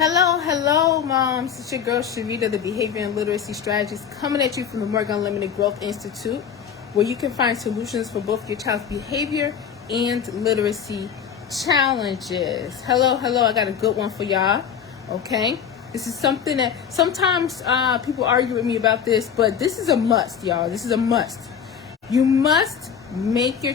Hello, moms. It's your girl, Sharita, the Behavior and Literacy Strategist, coming at you from the Morgan Unlimited Growth Institute, where you can find solutions for both your child's behavior and literacy challenges. Hello. I got a good one for y'all, okay? This is something that sometimes people argue with me about this, but this is a must, y'all. This is a must. You must make sure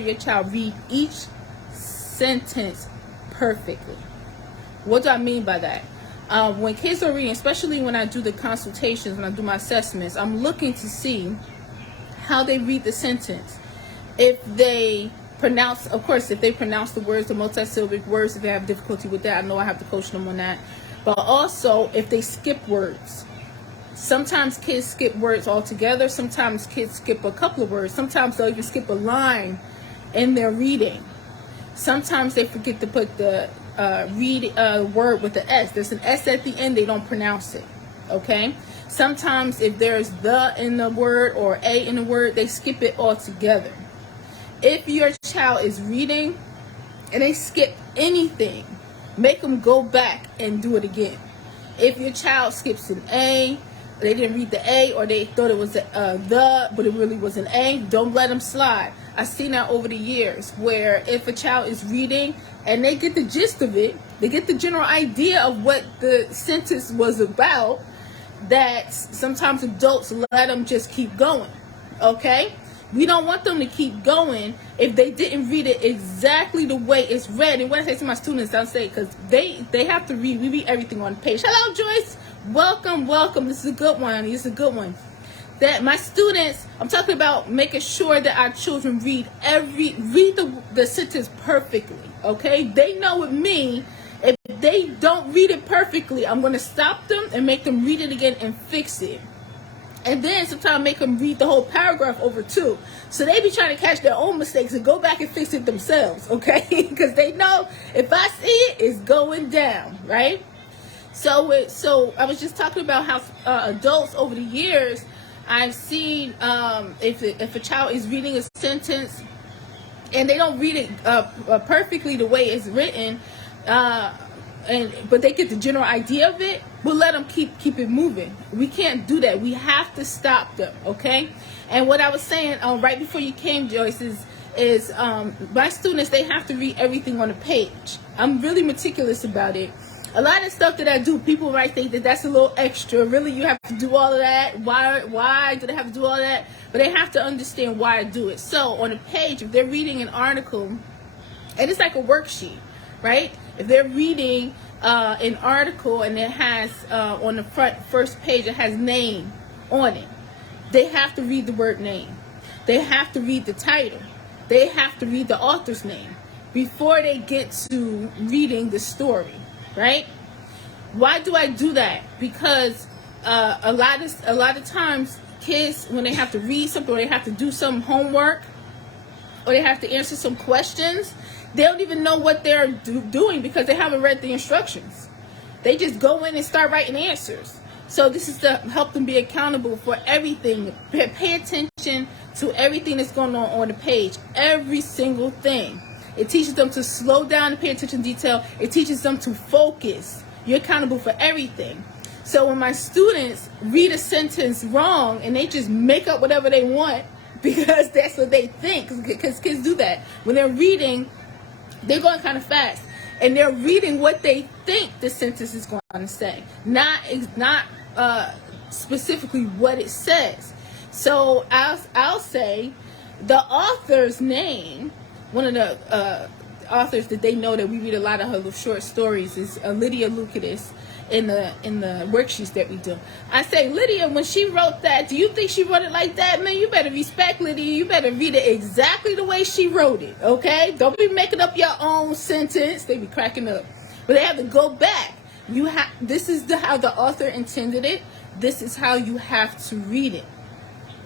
your child read each sentence perfectly. What do I mean by that? When kids are reading, especially when I do the consultations, when I do my assessments, I'm looking to see how they read the sentence. If they pronounce the words, the multisyllabic words, if they have difficulty with that, I know I have to coach them on that. But also, if they skip words. Sometimes kids skip words altogether. Sometimes kids skip a couple of words. Sometimes they'll even skip a line in their reading. Sometimes they forget to put the word with the S. There's an S at the end, they don't pronounce it. Okay? Sometimes if there's the in the word or a in the word, they skip it altogether. If your child is reading and they skip anything, make them go back and do it again. If your child skips an A, they didn't read the A, or they thought it was the, but it really was an A, don't let them slide. I've seen that over the years, where if a child is reading and they get the gist of it, they get the general idea of what the sentence was about, that sometimes adults let them just keep going, okay? We don't want them to keep going if they didn't read it exactly the way it's read. And when I say to my students, I'll say, because they have to read, we read everything on the page. Hello, Joyce. Welcome. This is a good one, honey. This is a good one. That my students, I'm talking about making sure that our children read the sentence perfectly, okay? They know with me, if they don't read it perfectly, I'm going to stop them and make them read it again and fix it. And then sometimes make them read the whole paragraph over too. So they be trying to catch their own mistakes and go back and fix it themselves, okay? Because they know if I see it, it's going down, right? So I was just talking about how adults over the years, I've seen if a child is reading a sentence and they don't read it perfectly the way it's written, but they get the general idea of it, we'll let them keep it moving. We can't do that. We have to stop them, okay? And what I was saying right before you came, Joyce, is my students, they have to read everything on the page. I'm really meticulous about it. A lot of stuff that I do, people might think that that's a little extra. Really, you have to do all of that? Why do they have to do all that? But they have to understand why I do it. So on a page, if they're reading an article, and it's like a worksheet, right? If they're reading an article and it has on the first page, it has name on it, they have to read the word name. They have to read the title. They have to read the author's name before they get to reading the story. Right? Why do I do that? Because a lot of times kids, when they have to read something or they have to do some homework or they have to answer some questions, they don't even know what they're doing because they haven't read the instructions. They just go in and start writing answers. So this is to help them be accountable for everything. Pay attention to everything that's going on the page, every single thing. It teaches them to slow down and pay attention to detail. It teaches them to focus. You're accountable for everything. So when my students read a sentence wrong and they just make up whatever they want because that's what they think, because kids do that. When they're reading, they're going kind of fast. And they're reading what they think the sentence is going to say, not specifically what it says. So I'll say the author's name. One of the authors that they know that we read a lot of her short stories is Lydia Lucas in the worksheets that we do. I say, Lydia, when she wrote that, do you think she wrote it like that? Man, you better respect Lydia. You better read it exactly the way she wrote it, okay? Don't be making up your own sentence. They be cracking up. But they have to go back. This is how the author intended it. This is how you have to read it,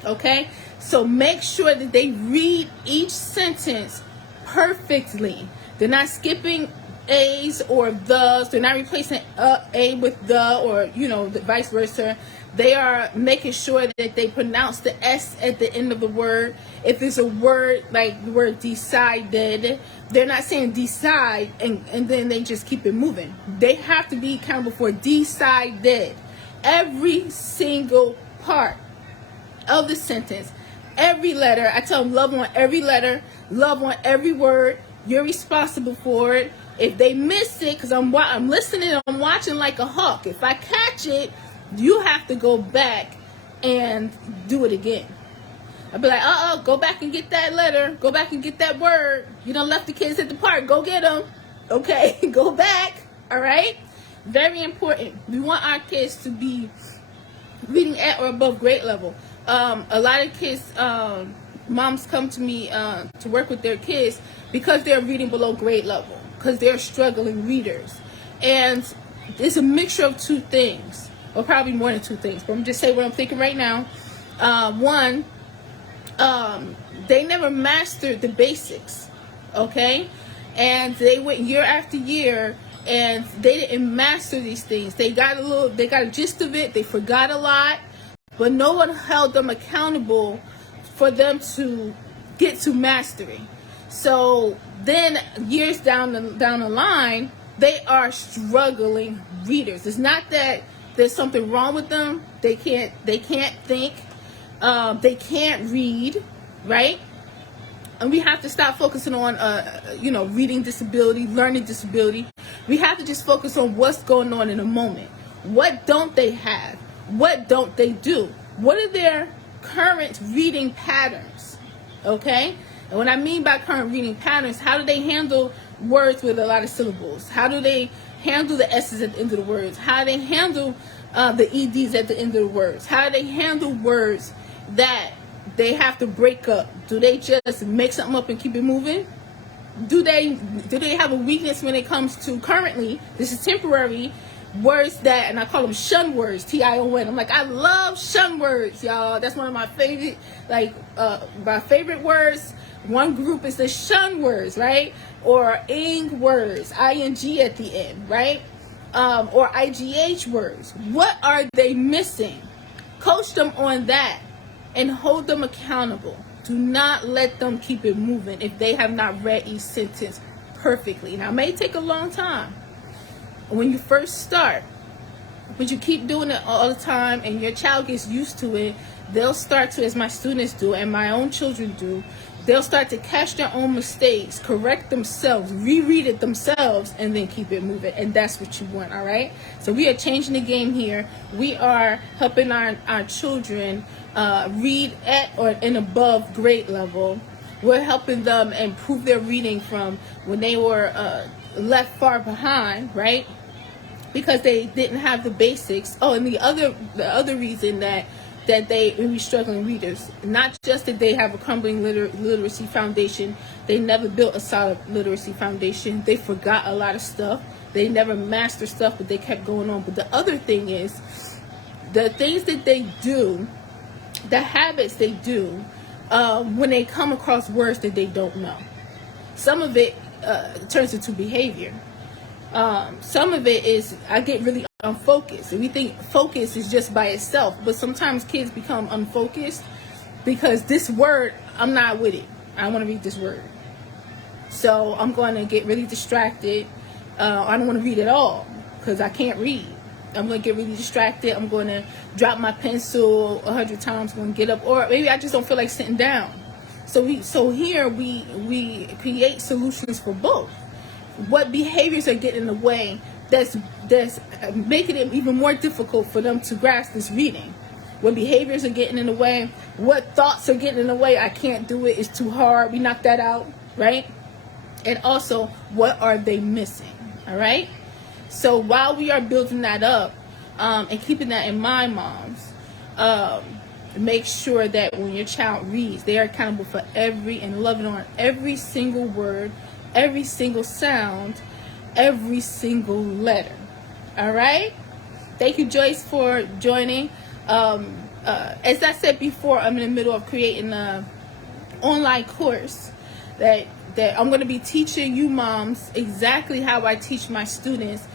okay? So make sure that they read each sentence perfectly. They're not skipping A's or the's. They're not replacing a with the, or the vice versa. They are making sure that they pronounce the S at the end of the word. If it's a word like the word decided, they're not saying decide and then they just keep it moving. They have to be accountable for decided. Every single part of the sentence, every letter. I tell them love on every letter, love on every word. You're responsible for it. If they miss it, because I'm listening, I'm watching like a hawk. If I catch it, you have to go back and do it again. I'll be like, go back and get that letter. Go back and get that word. You done left the kids at the park. Go get them. Okay, go back. All right? Very important. We want our kids to be reading at or above grade level. A lot of kids, moms come to me to work with their kids because they're reading below grade level, because they're struggling readers. And it's a mixture of two things. Or probably more than two things, but I'm just saying what I'm thinking right now. One, they never mastered the basics, okay? And they went year after year, and they didn't master these things. They got a gist of it. They forgot a lot, but no one held them accountable for them to get to mastery. So then, years down the line, they are struggling readers. It's not that there's something wrong with them. They can't think. They can't read, right? And we have to stop focusing on, reading disability, learning disability. We have to just focus on what's going on in the moment. What don't they have? What don't they do? What are their current reading patterns? Okay? And what I mean by current reading patterns, how do they handle words with a lot of syllables? How do they handle the S's at the end of the words? How do they handle the EDs at the end of the words? How do they handle words that they have to break up? Do they just make something up and keep it moving? Do they have a weakness when it comes to currently, this is temporary, words that, and I call them shun words, TION. I'm like, I love shun words, y'all. That's one of my favorite, my favorite words. One group is the shun words, right? Or ing words, ing at the end, right? Or IGH words. What are they missing? Coach them on that and hold them accountable. Do not let them keep it moving if they have not read each sentence perfectly. Now, it may take a long time when you first start, but you keep doing it all the time and your child gets used to it. They'll start to, as my students do and my own children do, they'll start to catch their own mistakes, correct themselves, reread it themselves, and then keep it moving. And that's what you want, all right? So we are changing the game here. We are helping our children read at or and above grade level. We're helping them improve their reading from when they were left far behind, right? Because they didn't have the basics. Oh, and the other reason that they may be struggling readers, not just that they have a crumbling literacy foundation, they never built a solid literacy foundation, they forgot a lot of stuff, they never mastered stuff, but they kept going on. But the other thing is, the things that they do, the habits they do, when they come across words that they don't know. Some of it turns into behavior. Some of it is, I get really unfocused. And we think focus is just by itself, but sometimes kids become unfocused because this word, I'm not with it. I want to read this word. So I'm going to get really distracted. I don't want to read at all because I can't read. I'm going to get really distracted. I'm going to drop my pencil 100 times. I'm going to get up, or maybe I just don't feel like sitting down. So here we create solutions for both. What behaviors are getting in the way that's making it even more difficult for them to grasp this reading? What behaviors are getting in the way? What thoughts are getting in the way? I can't do it. It's too hard. We knock that out, right? And also, what are they missing? All right? So while we are building that up and keeping that in mind, moms, make sure that when your child reads, they are accountable for and loving on every single word, every single sound, every single letter. All right? Thank you, Joyce, for joining. As I said before, I'm in the middle of creating an online course that that I'm going to be teaching you moms exactly how I teach my students,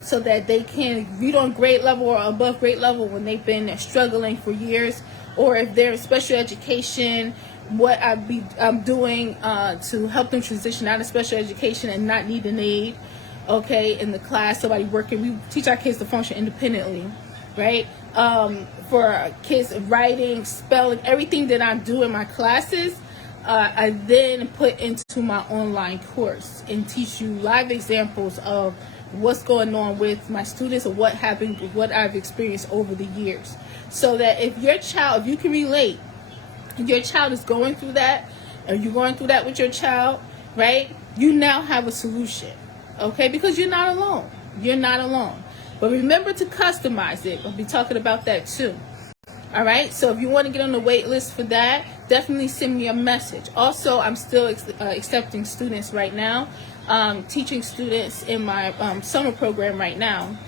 so that they can read on grade level or above grade level when they've been struggling for years, or if they're in special education, what I'm doing to help them transition out of special education and not need an aid, okay, in the class. Somebody working, we teach our kids to function independently, right? For kids, writing, spelling, everything that I do in my classes, I then put into my online course and teach you live examples of what's going on with my students, or what happened, what I've experienced over the years, so that if your child, if you can relate, if your child is going through that, or you're going through that with your child, right, you now have a solution, okay, because you're not alone. You're not alone. But remember to customize it. I'll be talking about that too. All right, so if you want to get on the wait list for that, definitely send me a message. Also, I'm still accepting students right now, teaching students in my summer program right now.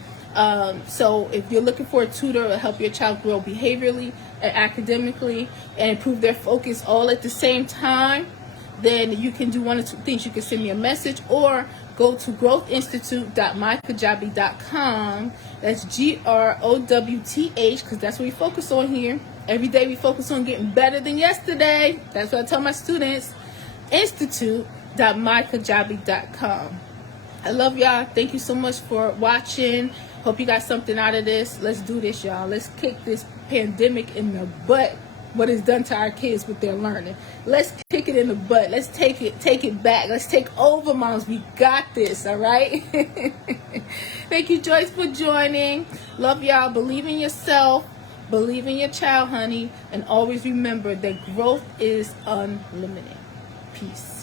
So if you're looking for a tutor to help your child grow behaviorally and academically and improve their focus all at the same time, then you can do one of two things. You can send me a message, or go to growthinstitute.mykajabi.com. That's GROWTH, because that's what we focus on here. Every day we focus on getting better than yesterday. That's what I tell my students. Institute.mykajabi.com. I love y'all. Thank you so much for watching. Hope you got something out of this. Let's do this, y'all. Let's kick this pandemic in the butt. What it's done to our kids with their learning. Let's kick it in the butt. Let's take it back. Let's take over, moms. We got this, all right? Thank you, Joyce, for joining. Love y'all. Believe in yourself. Believe in your child, honey. And always remember that growth is unlimited. Peace.